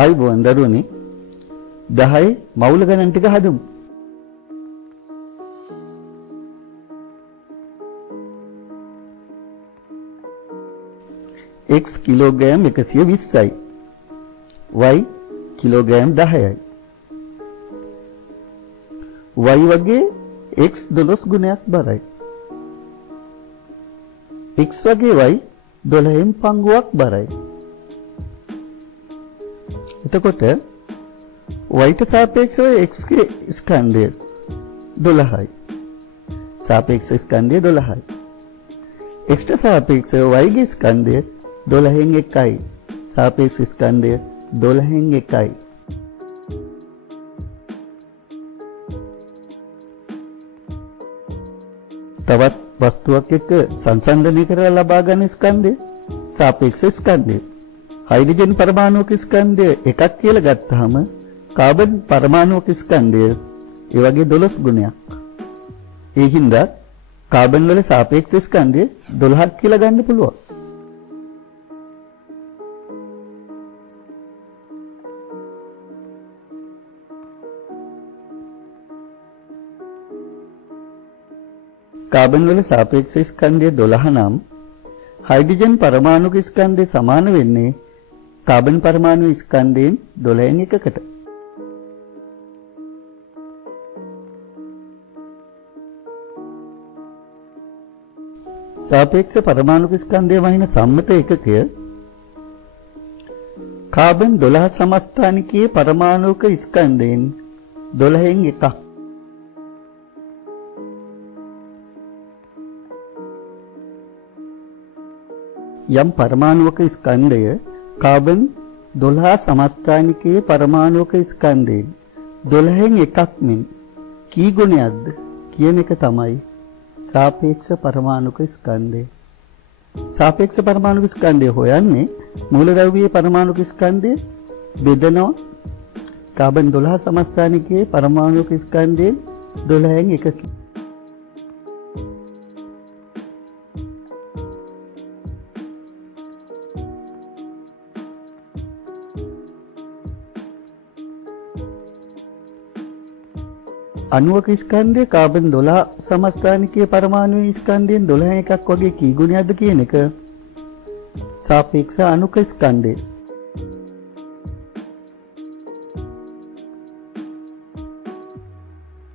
ආයුබෝවන් දරුවනේ 10 මවුල ගණන් ටික හදමු. x කිලෝග්‍රෑම් 120යි. y කිලෝග්‍රෑම් 10යි. y වගේ x 12 ගුණයක් බරයි. x වගේ y 12න් පංගුවක් බරයි. එතකොට y ට සාපේක්ෂව x ගේ ස්කන්ධය 12යි. සාපේක්ෂ ස්කන්ධය 12යි. x ට සාපේක්ෂව y ගේ ස්කන්ධය 12න් 1යි. සාපේක්ෂ ස්කන්ධය 12න් 1යි. තවත් වස්තුවක් එක්ක සංසන්දනය කරලා ලබා ගන්න ස්කන්ධය සාපේක්ෂ ස්කන්ධය. හයිඩ්‍රජන් පරමාණුක ස්කන්ධය එකක් කියලා ගත්තාම කාබන් පරමාණුක ස්කන්ධය ඒ වගේ 12 ගුණයක්. ඒ හින්දා කාබන් වල සාපේක්ෂ ස්කන්ධය 12ක් කියලා ගන්න පුළුවන්. කාබන් වල සාපේක්ෂ ස්කන්ධය 12 නම් හයිඩ්‍රජන් පරමාණුක ස්කන්ධය සමාන වෙන්නේ කාබන් පරමාණු ස්කන්ධයෙන් 12න් එකකට. සාපේක්ෂ පරමාණුක ස්කන්ධය වහින සම්මත ඒකකය කාබන් 12 සමස්ථානිකයේ පරමාණුක ස්කන්ධයෙන් 12න් එකක්. යම් පරමාණුක ස්කන්ධය කාබන් 12 සමස්ථානිකයේ පරමාණුක ස්කන්ධයෙන් 12න් එකක් මෙන් කී ගුණයක්ද කියන එක තමයි සාපේක්ෂ පරමාණුක ස්කන්ධය. සාපේක්ෂ පරමාණුක ස්කන්ධය හොයන්නේ මූලද්‍රව්‍යයේ පරමාණුක ස්කන්ධය බෙදනවා කාබන් 12 සමස්ථානිකයේ පරමාණුක ස්කන්ධයෙන් 12න් එකකින්. අණුවක ස්කන්ධය කාබන් 12 සමස්ථානිකයේ පරමාණු ස්කන්ධයෙන් 12 එකක් වගේ කී ගුණයක්ද කියන එක සාපේක්ෂ අණුක ස්කන්ධය.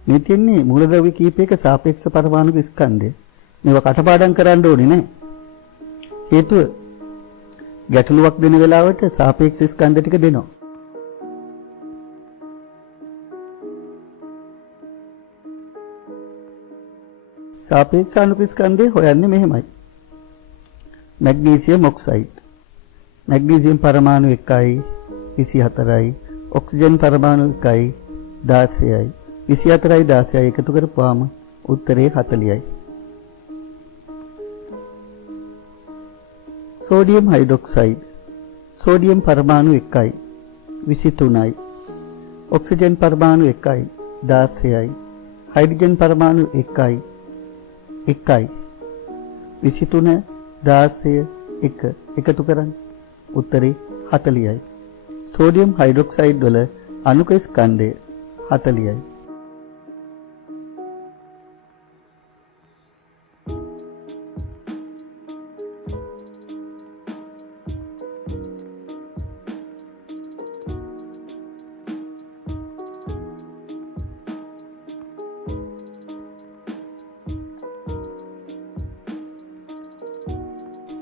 මේ තියන්නේ මූලද්‍රව්‍ය කීපයක සාපේක්ෂ පරමාණුක ස්කන්ධය. මේවා කටපාඩම් කරන්න ඕනේ නැහැ. හේතුව ගැටලුවක් දෙන වෙලාවට සාපේක්ෂ ස්කන්ධ ටික දෙනවා. සාපේක්ෂ අණුක ස්කන්ධය හොයන්නේ මෙහෙමයි. Magnesium oxide. මැග්නීසියම් පරමාණු 1යි 24යි. ඔක්සිජන් පරමාණු 1යි 16යි. 24යි 16යි එකතු කරපුවාම උත්තරේ 40යි. Sodium hydroxide. සෝඩියම් පරමාණු 1යි 23යි. ඔක්සිජන් පරමාණු 1යි 16යි. හයිඩ්‍රජන් පරමාණු 1යි 1යි 23 16 1 එකතු කරන්න උත්තරේ 40යි. සෝඩියම් හයිඩ්‍රොක්සයිඩ් වල අණුක ස්කන්ධය 40යි.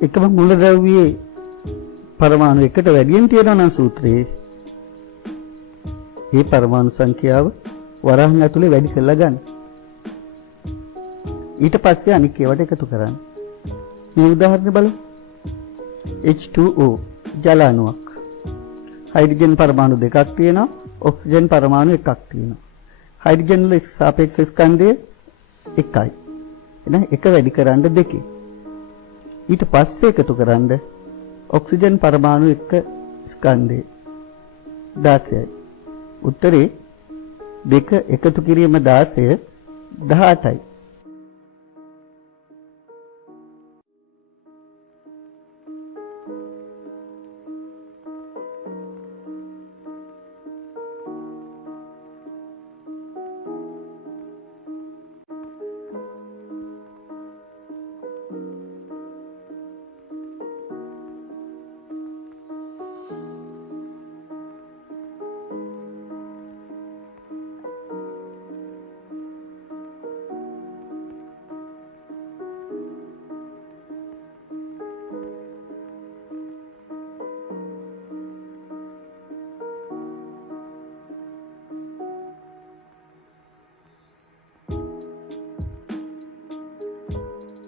එකම මූලද්‍රව්‍යයේ පරමාණු එකට වැඩියෙන් තියෙනවා නම් සූත්‍රයේ මේ පරමාණු සංඛ්‍යාව වරහන් ඇතුලේ වැඩි කරලා ගන්න. ඊට පස්සේ අනික් ඒවාට එකතු කරන්න. මේ උදාහරණ බලමු. H2O ජල අණුවක්. හයිඩ්‍රජන් පරමාණු දෙකක් තියෙනවා. ඔක්සිජන් පරමාණු එකක් තියෙනවා. හයිඩ්‍රජන් වල සාපේක්ෂ ස්කන්ධය 1යි. එහෙනම් එක වැඩි කරන්න 2. ඊට පස්සේ එකතු කරන්න ඔක්සිජන් පරමාණු 1 ස්කන්ධය 16යි. උත්තරේ 2 එකතු කිරීම 16 18යි.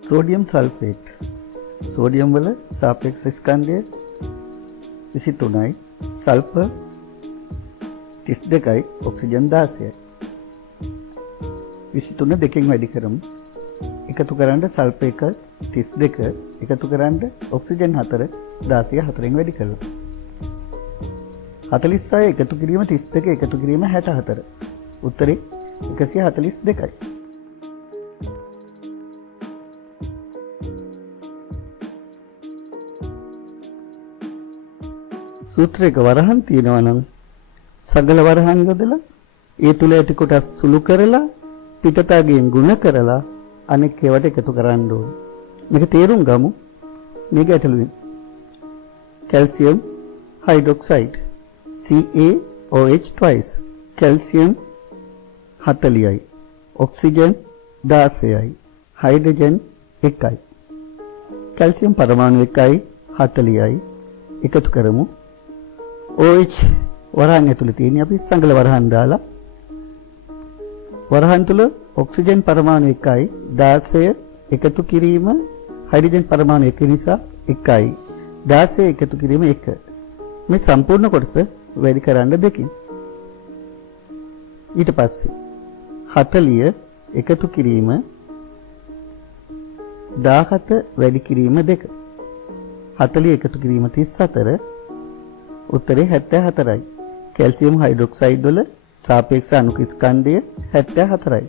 Sodium sulphate. සෝඩියම් වල සාපේක්ෂ ස්කන්ධය 23යි, සල්ෆර් 32යි, ඔක්සිජන් 16යි. 23 දෙකෙන් වැඩි කරමු. එකතු කරන්න සල්ෆර් 32 එකතු කරන්න ඔක්සිජන් 4 16 4න් වැඩි කළා. 46 එකතු කිරීම 32 එකතු කිරීම 64. උත්තරේ 142යි. සූත්‍රයක වරහන් තියෙනවා නම් සගල වරහන් යොදලා ඒ තුල ඇති කොටස් සුළු කරලා පිටතගෙන් ගුණ කරලා අනෙක් ඒවාට එකතු කරන්න ඕනේ. මේක තේරුම් ගමු මේ ගැටලුවෙන්. Calcium hydroxide CaOH twice. Calcium 40යි, ඔක්සිජන් 16යි, හයිඩ්‍රජන් 1යි. කැල්සියම් පරමාණු 1යි 40යි එකතු කරමු. OH වරහන් ඇතුළේ තියෙන අපි සංගල වරහන් දාලා වරහන් තුල ඔක්සිජන් පරමාණු 1යි 16 එකතු කිරීම හයිඩ්‍රජන් පරමාණු 1 නිසා 1යි 16 එකතු කිරීම 1. මේ සම්පූර්ණ කොටස වැඩි කරන්න දෙකින්. ඊට පස්සේ 40 එකතු කිරීම 17 වැඩි කිරීම 2. 40 එකතු කිරීම 34. උත්තරේ 74යි. කැල්සියම් හයිඩ්‍රොක්සයිඩ් වල සාපේක්ෂ අණු ස්කන්ධය 74යි.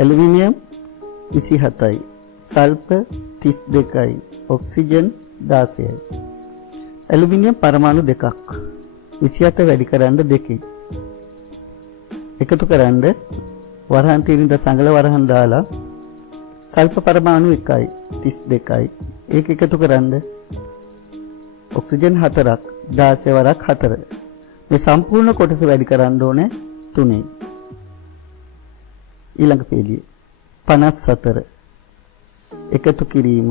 ඇලුමිනියම් 27යි, සල්ෆර් 32යි, ඔක්සිජන් 16යි. ඇලුමිනියම් පරමාණු දෙකක් 27 වැඩි කරන්න දෙකේ. එකතු කරන්න වරහන් තියෙන සංගල වරහන් දාලා සල්ෆර් පරමාණු 1යි 32යි ඒක එකතු කරන්න ඔක්සිජන් 4ක් 16 වරක් 4. මේ සම්පූර්ණ කොටස වැඩි කරන්න ඕනේ 3යි. ඊළඟ පේළිය 54 එකතු කිරීම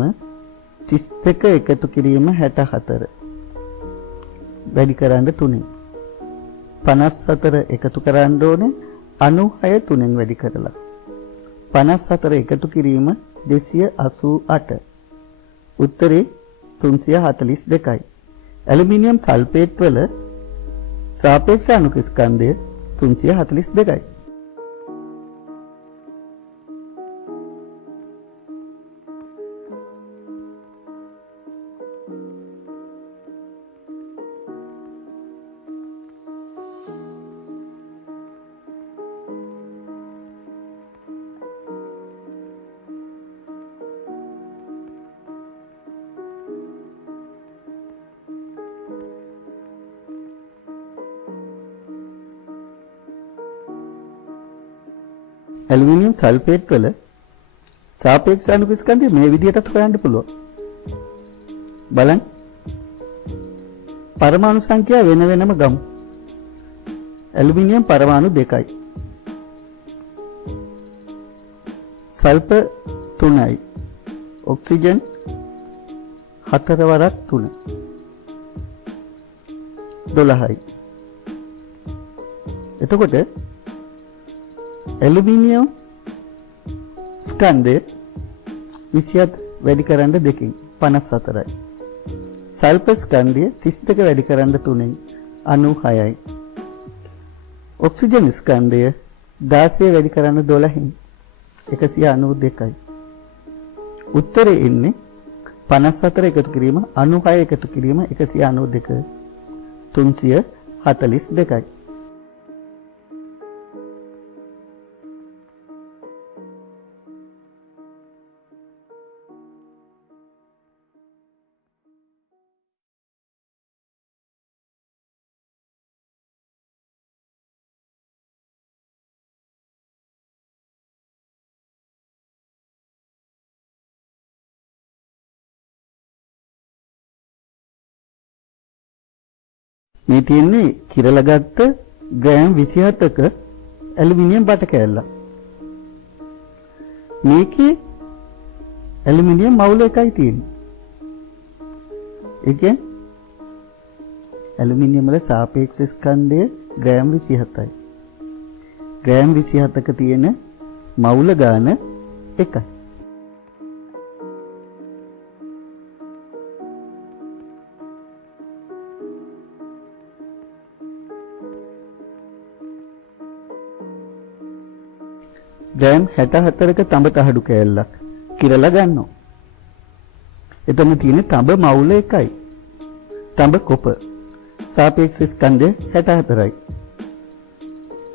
32 එකතු කිරීම 64 වැඩි කරන්න 3යි. 54 එකතු කරන්න ඕනේ 96 3න් වැඩි කරලා. 54 එකතු කිරීම 288. උත්තරේ 342යි. ඇලුමිනියම් සල්ෆේට් වල සාපේක්ෂ අණු ස්කන්ධය 342යි. ඇලුමිනියම් සල්ෆේට් වල සාපේක්ෂ අණු ස්කන්ධය මේ විදිහටත් හොයන්න පුළුවන්. බලන්න. පරමාණු සංඛ්‍යා වෙන වෙනම ගමු. ඇලුමිනියම් පරමාණු 2යි. සල්ෆර් 3යි. ඔක්සිජන් 4 වරක් 3. 12යි. එතකොට ඇලුමිනියම් ස්කන්ධය 27 වැඩි කරන්න 2කින් 54යි. සල්ෆර් ස්කන්ධය 32 වැඩි කරන්න 3න් 96යි. ඔක්සිජන් ස්කන්ධය 16 වැඩි කරන්න 12න් 192යි. උත්තරේ එන්නේ 54 එකතු කිරීම 96 එකතු කිරීම 192 342යි. මේ තියෙන්නේ කිරලා ගත්ත ග්‍රෑම් 27ක ඇලුමිනියම් බට කෑල්ල. මේකේ ඇලුමිනියම් මවුල එකයි තියෙන්නේ. ඒ කියන්නේ ඇලුමිනියම් වල සාපේක්ෂ ස්කන්ධය ග්‍රෑම් 27යි. ග්‍රෑම් 27ක තියෙන මවුල ගාන 1යි. ග්‍රෑම් 64ක තඹ තහඩු කෑල්ලක් කිරලා ගන්නවා. එතන තියෙන තඹ මවුල 1යි. තඹ කොප සාපේක්ෂ ස්කන්ධය 64යි.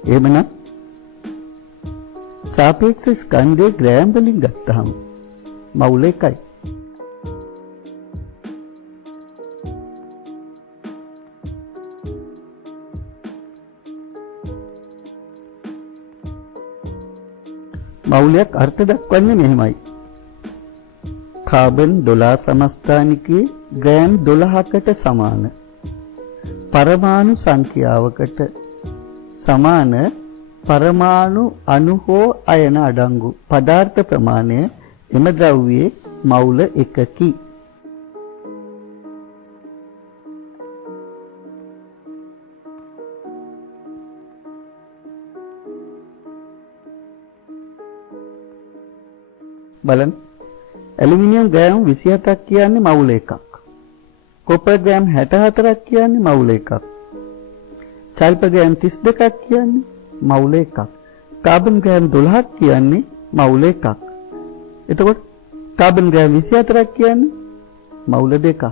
එහෙමනම් සාපේක්ෂ ස්කන්ධය ග්‍රෑම් වලින් ගත්තහම මවුල 1යි. මවුලයක් අර්ථ දක්වන්නේ මෙහෙමයි. කාබන් 12 සමස්ථානිකයේ ග්‍රෑම් 12කට සමාන පරමාණු සංඛ්‍යාවකට සමාන පරමාණු අණු හෝ අයන අඩංගු පදාර්ථ ප්‍රමාණය එම ද්‍රව්‍යයේ මවුල එකකි. බලන්න ඇලුමිනියම් ග්‍රෑම් 27ක් කියන්නේ මවුල එකක්. කොපර් ග්‍රෑම් 64ක් කියන්නේ මවුල එකක්. සල්ෆර් ග්‍රෑම් 32ක් කියන්නේ මවුල එකක්. කාබන් ග්‍රෑම් 12ක් කියන්නේ මවුල එකක්. එතකොට කාබන් ග්‍රෑම් 24ක් කියන්නේ මවුල දෙකක්.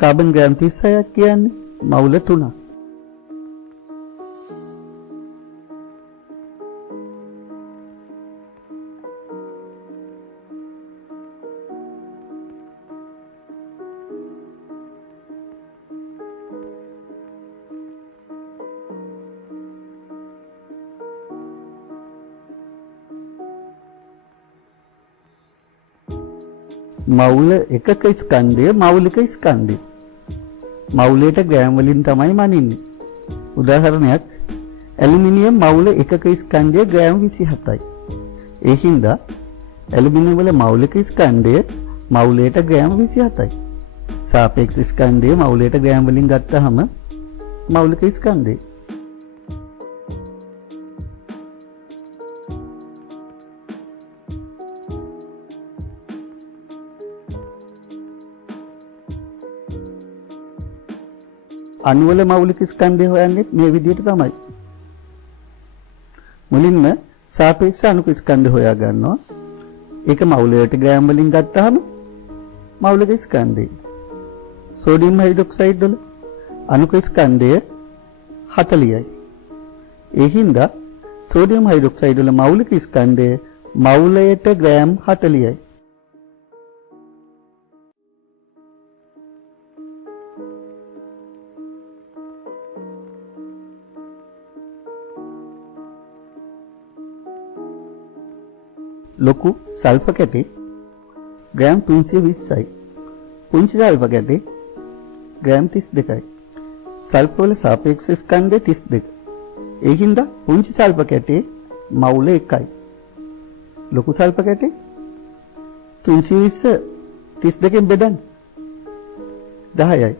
කාබන් ග්‍රෑම් 36ක් කියන්නේ මවුල තුනක්. මවුල එකක ස්කන්ධය මෞලික ස්කන්ධය. මවුලයට ග්‍රෑම් වලින් තමයි මනින්නේ. උදාහරණයක් ඇලුමිනියම් මවුල එකක ස්කන්ධය ග්‍රෑම් 27යි. ඒ හින්දා ඇලුමිනියම් වල මෞලික ස්කන්ධය මවුලයට ග්‍රෑම් 27යි. සාපේක්ෂ ස්කන්ධය මවුලයට ග්‍රෑම් වලින් ගත්තහම මෞලික ස්කන්ධය. අණු වල මෞලික ස්කන්ධය හොයන්නේ මේ විදිහට තමයි. මුලින්ම සාපේක්ෂ අණුක ස්කන්ධය හොයා ගන්නවා. ඒක මවුලයට ග්‍රෑම් වලින් ගත්තාම මෞලික ස්කන්ධය. සෝඩියම් හයිඩ්‍රොක්සයිඩ් වල අණුක ස්කන්ධය 40යි. ඒ හින්දා සෝඩියම් හයිඩ්‍රොක්සයිඩ් වල මෞලික ස්කන්ධය මවුලයට ග්‍රෑම් 40යි. ලොකු සල්ෆර් කැටේ ග්‍රෑම් 320යි. පුංචි සල්ෆර් කැටේ ග්‍රෑම් 32යි. සල්ෆර් වල සාපේක්ෂ ස්කන්ධය 32. ඒ හින්දා පුංචි සල්ෆර් කැටේ මවුල 1යි. ලොකු සල්ෆර් කැටේ 320 32කින් බෙදන්න 10යි.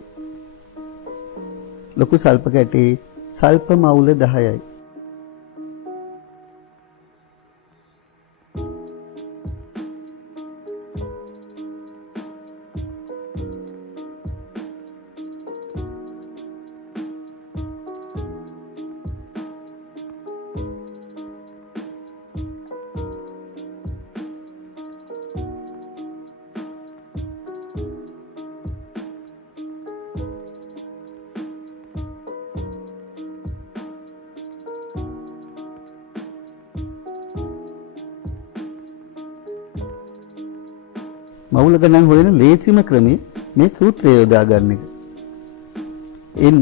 ලොකු සල්ෆර් කැටේ සල්ෆර් මවුල 10යි. මවුල ගණන් හොයන ලේසිම ක්‍රමය මේ සූත්‍රය යොදා ගන්න එක. එන්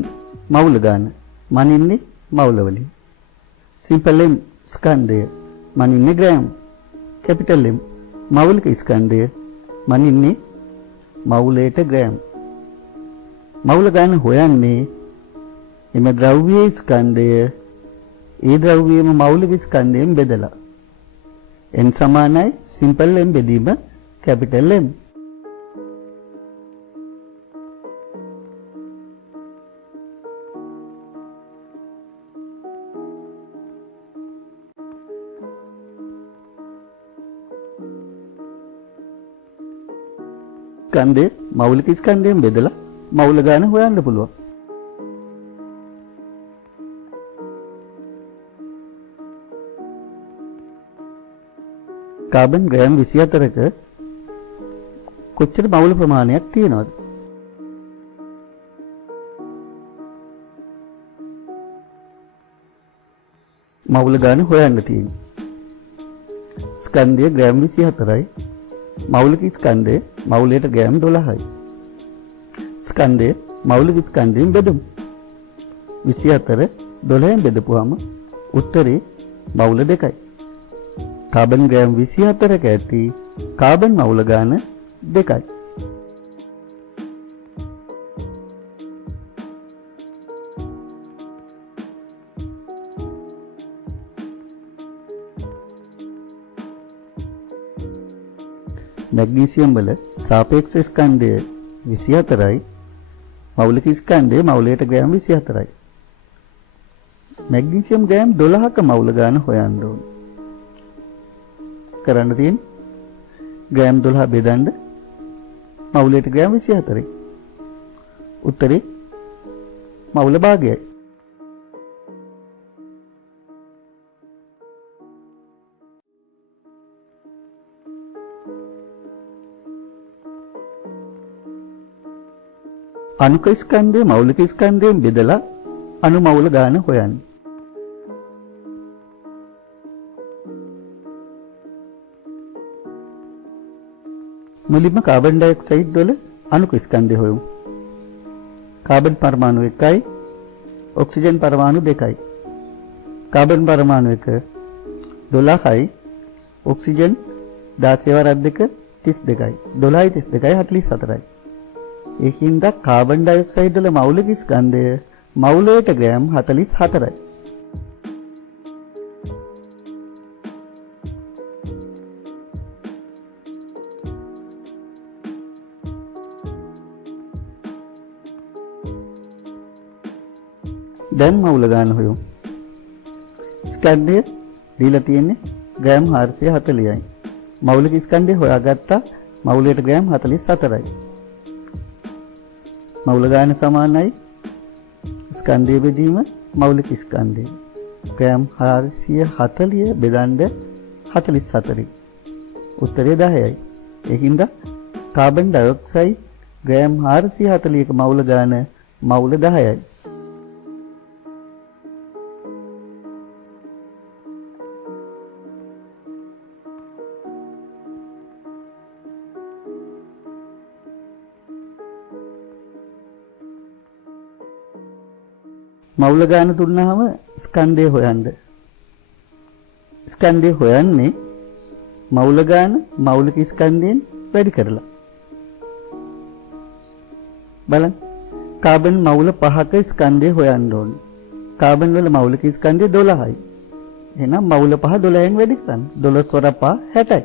මවුල ගන්න මනින්නේ මවුල වලින්. සිම්පල් M ස්කන්ධය මනින්නේ ග්‍රෑම්. කැපිටල් M මවුලික ස්කන්ධය මනින්නේ මවුලයට ග්‍රෑම්. මවුල ගන්න හොයන්නේ එම ද්‍රව්‍යයේ ස්කන්ධය ඒ ද්‍රව්‍යයේම මෞලික ස්කන්ධයෙන් බෙදලා. n සමානයි සිම්පල් M බෙදීම capital M. ස්කන්ධය මෞලික ස්කන්ධයෙන් බෙදලා මවුල ගාන හොයන්න පුළුවන්. කාබන් ග්‍රෑම් 24ක කොච්චර මවුල ප්‍රමාණයක් තියෙනවද? මවුල ගාන හොයන්න තියෙන්නේ. ස්කන්ධය ග්‍රෑම් 24යි. මෞලික ස්කන්ධය මවුලයට ග්‍රෑම් 12යි. ස්කන්ධය මෞලික ස්කන්ධයෙන් බෙදමු. 24 12න් බෙදපුවාම උත්තරේ මවුල 2යි. කාබන් ග්‍රෑම් 24ක ඇති කාබන් මවුල ගාන 2යි. මැග්නීසියම් වල සාපේක්ෂ ස්කන්ධය 24යි. මෞලික ස්කන්ධය මවුලයට ග්‍රෑම් 24යි. මැග්නීසියම් ග්‍රෑම් 12ක මවුල ගාන හොයන්න ඕන. කරන්න තියෙන්නේ ග්‍රෑම් 12 බෙදන්න මවුලයට ග්‍රෑම් 24යි. උත්තරේ මවුල භාගයයි. අණුක ස්කන්ධය මෞලික ස්කන්ධයෙන් බෙදලා අණු මවුල ගාන හොයන්න. මුලින්ම කාබන් ඩයොක්සයිඩ් වල අණුක ස්කන්ධය හොයමු. කාබන් පරමාණු 1යි, ඔක්සිජන් පරමාණු 2යි. කාබන් පරමාණු 1 12යි, ඔක්සිජන් 16 වරක් 2 32යි. 12යි 32යි 44යි. ඒකින්ද කාබන් ඩයොක්සයිඩ් වල මෞලික ස්කන්ධය මවුලයට ග්‍රෑම් 44යි. දැන් මවුල ගන්න හොයමු. ස්කන්ධය දීලා තියෙන්නේ ග්‍රෑම් 440යි. මෞලික ස්කන්ධය හොයාගත්තා මවුලයට ග්‍රෑම් 44යි. මවුල ගාන සමානයි ස්කන්ධය බෙදීම මෞලික ස්කන්ධය. ග්‍රෑම් 440 බෙදන්න 44යි. උත්තරේ 10යි. ඒකින්ද කාබන් ඩයොක්සයිඩ් ග්‍රෑම් 440ක මවුල ගාන මවුල 10යි. මවුල ගාන දුන්නාම ස්කන්ධය හොයන්න. ස්කන්ධය හොයන්නේ මවුල ගාන මෞලික ස්කන්ධයෙන් වැඩි කරලා. බලන්න. කාබන් මවුල 5ක ස්කන්ධය හොයන්න ඕනේ. කාබන් වල මෞලික ස්කන්ධය 12යි. එහෙනම් මවුල 5 12න් වැඩි කරන්න. 12 වර 5 60යි.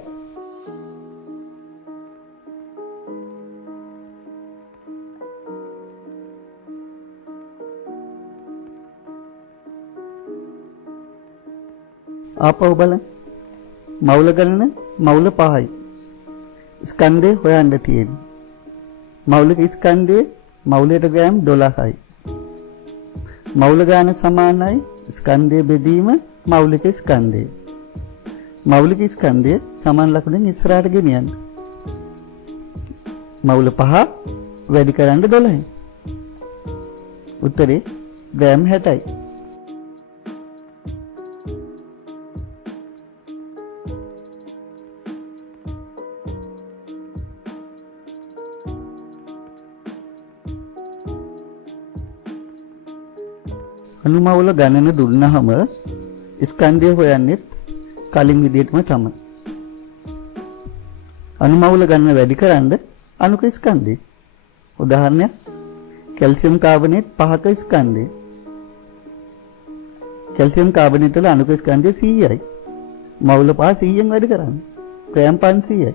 ආපහු බලන්න. මවුල ගණන මවුල 5යි. ස්කන්ධය හොයන්න තියෙන්නේ. මෞලික ස්කන්ධයේ මවුලයට ග්‍රෑම් 12යි. මවුල ගාන සමානයි ස්කන්ධය බෙදීම මෞලික ස්කන්ධය. මෞලික ස්කන්ධය සමාන ලකුණෙන් ඉස්සරහට ගෙනියන්න. මවුල 5 වැඩි කරන්න 12යි. උත්තරේ ග්‍රෑම් 60යි. අණු මවුල ගණන දුන්නහම ස්කන්ධය හොයන්නේ කලින් විදිහටම තමයි. අණු මවුල ගණන වැඩි කරන්න අණුක ස්කන්ධය. උදාහරණයක් කැල්සියම් කාබනේට් 5ක ස්කන්ධය. කැල්සියම් කාබනේට් වල අණුක ස්කන්ධය 100යි. මවුල 5 100න් වැඩි කරන්න. ග්‍රෑම් 500යි.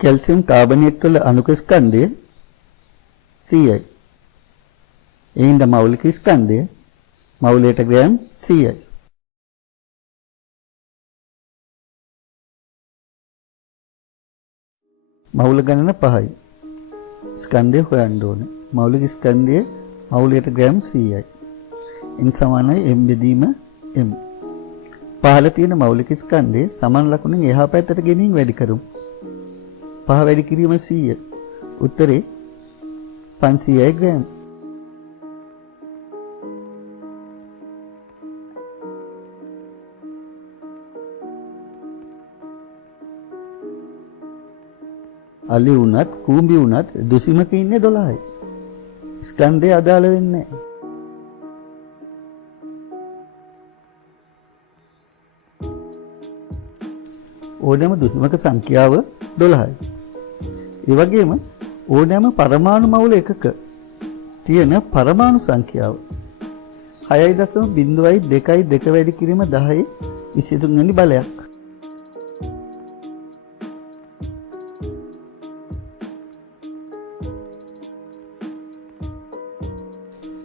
කැල්සියම් කාබනේට් වල අණුක ස්කන්ධය 100යි. ඒ හින්දා මෞලික ස්කන්ධය මෞලයට ග්‍රෑම් 100යි. මෞල ගණන 5යි. ස්කන්ධය හොයන්න ඕනේ. මෞලික ස්කන්ධයේ මෞලයට ග්‍රෑම් 100යි. n සමානයි m බෙදීම m. පහළ තියෙන මෞලික ස්කන්ධයේ සමාන ලකුණෙන් එහා පැත්තට ගෙනින් වැඩි කරමු. 5 වැඩි කිරීම 100. උත්තරේ 500යි ග්‍රෑම්. අලි වුණත් කූඹි වුණත් දුසිමක ඉන්නේ 12යි. ස්කන්ධය අදාළ වෙන්නේ නැහැ. ඕනෑම දුසිමක සංඛ්‍යාව 12යි. ඒ වගේම ඕනෑම පරමාණු මවුල එකක තියෙන පරමාණු සංඛ්‍යාව 6.02 වැඩි කිරීම 10 23 වෙනි බලයක්.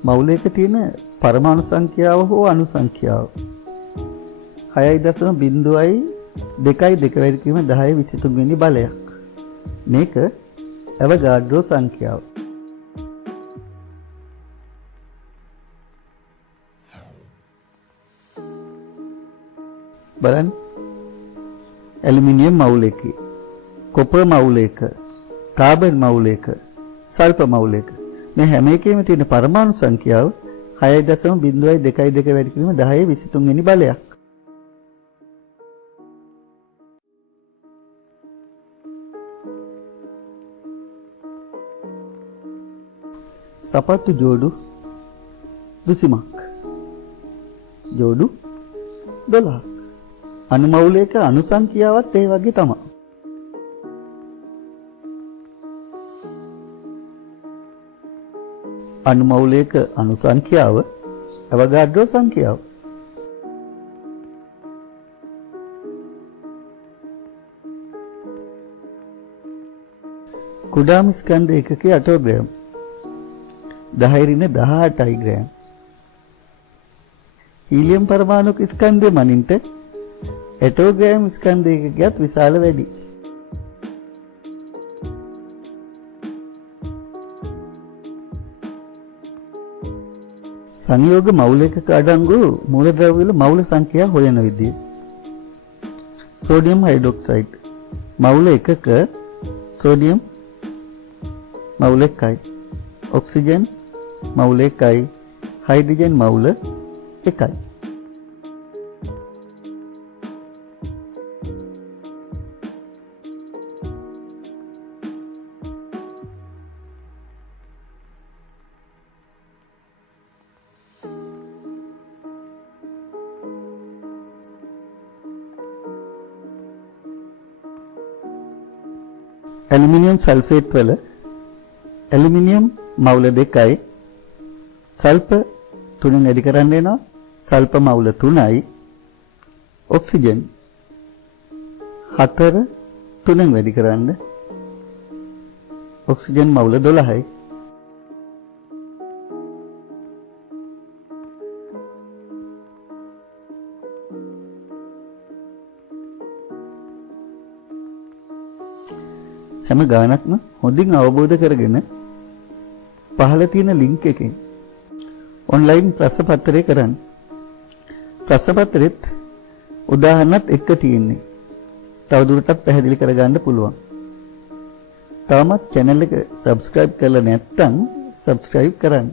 මවුලයක තියෙන පරමාණු සංඛ්‍යාව හෝ අණු සංඛ්‍යාව 6.02 වැඩි කිරීම 10 23 වෙනි බලයක්. මේක ඇවගාඩ්‍රෝ සංඛ්‍යාව. බලන්න ඇලුමිනියම් මවුලයක, කොපර් මවුලයක, කාබන් මවුලයක, සල්ෆර් මවුලයක මේ හැම එකේම තියෙන පරමාණු සංඛ්‍යාව 6.02 වැඩි කිරීම 10 23 වෙනි බලයක්. සපත්තු ජෝඩු දුසිමක්. ජෝඩු 12ක්. අණු මවුලයක අණු සංඛ්‍යාවත් ඒ වගේ තමයි. අණු මවුලයක අණු සංඛ්‍යාව ඇවගාඩ්‍රෝ සංඛ්‍යාව. කුඩාම ස්කන්ධ ඒකකයේ ඇටෝග්‍රෑම් 10 ග්‍රෑම්. හීලියම් පරමාණුක ස්කන්ධය මනින්ට ඇටෝග්‍රෑම් ස්කන්ධ ඒකකයත් විශාල වැඩි. සංයෝග මවුලයක අඩංගු මූලද්‍රව්‍යවල මවුල සංඛ්‍යාව හොයන විදිය. සෝඩියම් හයිඩ්‍රොක්සයිඩ් මවුල එකක සෝඩියම් මවුල 1යි. ඔක්සිජන් මවුල 1යි. හයිඩ්‍රජන් මවුල 1යි. ඇලුමිනියම් සල්ෆේට් වල ඇලුමිනියම් මවුල 2යි. සල්ෆර් 3න් වැඩි කරන්න වෙනවා. සල්ෆර් මවුල 3යි. ඔක්සිජන් 4 3න් වැඩි කරන්න. ඔක්සිජන් මවුල 12යි. හැම ගානක්ම හොඳින් අවබෝධ කරගෙන පහළ තියෙන ලින්ක් එකෙන් ඔන්ලයින් ප්‍රශ්න පත්‍රය කරන්න. ප්‍රශ්න පත්‍රෙත් උදාහරණත් එක්ක තියෙන්නේ. තවදුරටත් පැහැදිලි කරගන්න පුළුවන්. තාමත් channel එක subscribe කරලා නැත්නම් subscribe කරන්න.